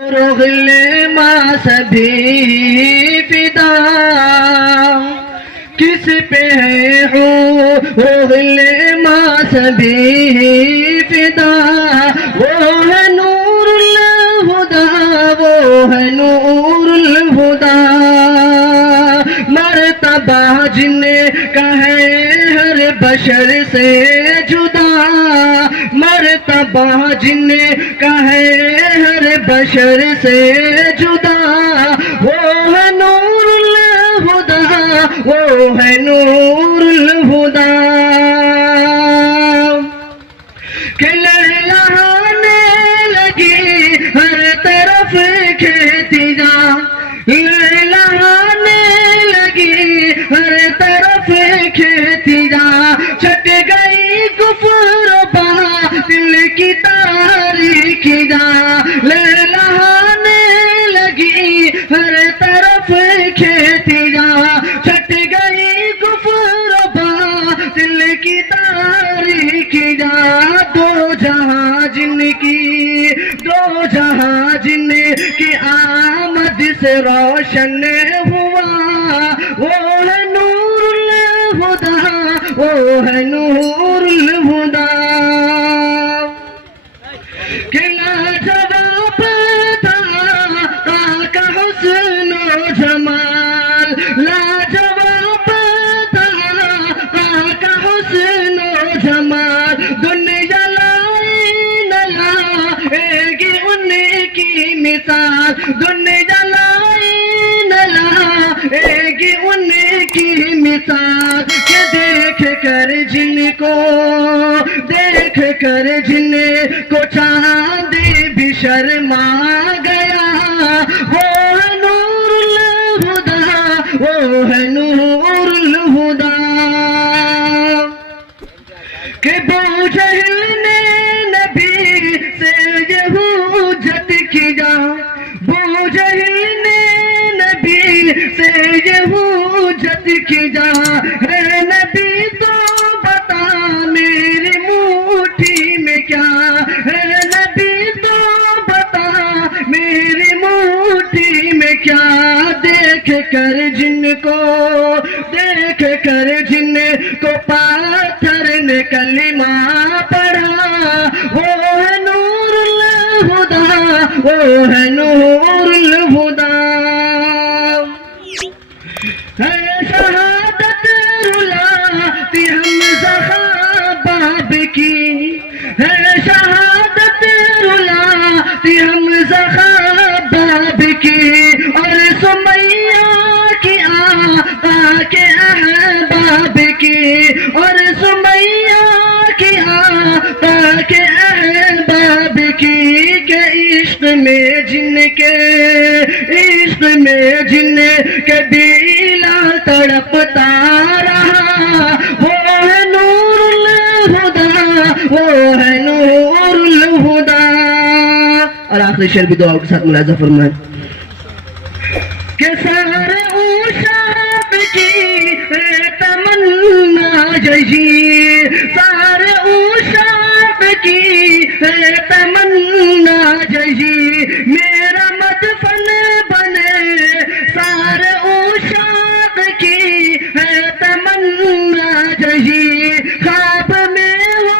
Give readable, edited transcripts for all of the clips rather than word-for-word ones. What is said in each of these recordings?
رغل ماں سبھی فدا کس پہ ہو رغل ماں سبھی فدا وہ ہے نور الہدا وہ ہے نور الہدا مرتبہ جن کا ہے ہر بشر سے جدا مرتبہ جن کا ہے ہر بشر سے جدا وہ ہے نور الہدا وہ ہے نور الہدا کہ لہلانے لگی ہر طرف کھیتی جا لہلانے لگی ہر طرف کھیتی جا چھٹ گئی کفر و باطل کی تاریکی جا لہلانے لگی ہر طرف کھیتی جا چھٹ گئی کفر و باطل کی تاریکی جا دو جہاں جن کی آمد سے روشن ہوا وہ ہے نور الہدا وہ ہے نور الہدا کہ لاجواب تھا کا حسن و جمال لاجواب تھا کا حسن و جمال دنیا لائی نہ لائے گی ان کی مثال دنیا لائی نہ لائے گی ان کی مثال کہ دیکھ کر جن کو چاند بھی شرما گیا وہ ہے نور الہدا وہ ہے نور الہدا کہ ابو جہل نے نبی سے یہ حجت کی جا ابو جہل نے نبی سے یہ حجت کی جا اے نبی تو بتا میری مٹھی میں کیا اے نبی تو بتا میری مٹھی میں کیا دیکھ کر جن کو پاتھر نے کلمہ پڑھا وہ ہے نور الہدا وہ ہے نور الہدا ہے شہادت رلاتی حمزہ باب کی ہے شہادت رلاتی حمزہ باب کی اور سمیہ کی آقا کے احباب کی اور سمیہ کی آقا کے احباب کی کہ عشق میں جن کے بیلا تڑپتا رہا وہ ہے نور الہدا وہ ہے نور الہدا اور آخری شعر بھی دعاؤں کے ساتھ ملاحظہ فرمائیں کہ سارے اوشاب کی تمنا جی سارے اوشاب کی تمنا جی میرا مدفن بنے سارے اوشاب کی تمنا جی خواب میں ہو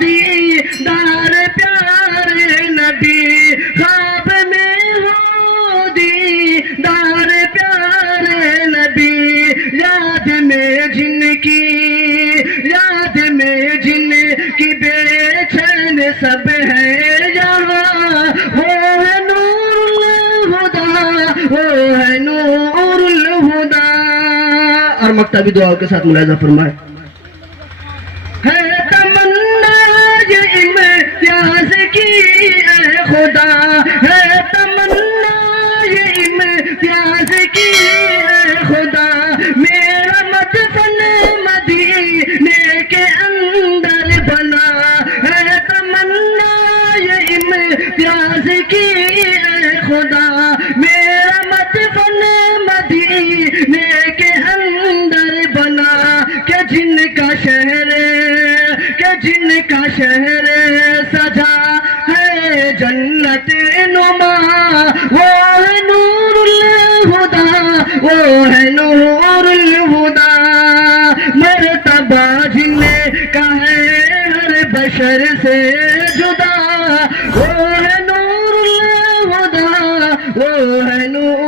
دیدار پیارے نبی خواب میں ہو دیدار پیارے نبی یاد میں جن کی بے چین سب ہے یہاں وہ ہے نور الہدا وہ ہے نور الہدا اور مکتبی دعاؤں کے ساتھ ملاحظہ فرمائے ہے تمنا یہ امتیاز کی اے خدا ہے تمنا یہ امتیاز کی اے خدا میرا مدفن مدینے کے اندر بنا ہے تمنا یہ امتیاز کی اے خدا میرا مدفن مدینے کے اندر بنا کہ جن کا شہر سجا ہے جنت نما ہے نور الہدا مرتبہ جن کا ہے ہر بشر سے جدا وہ ہے نور الہدا وہ ہے نور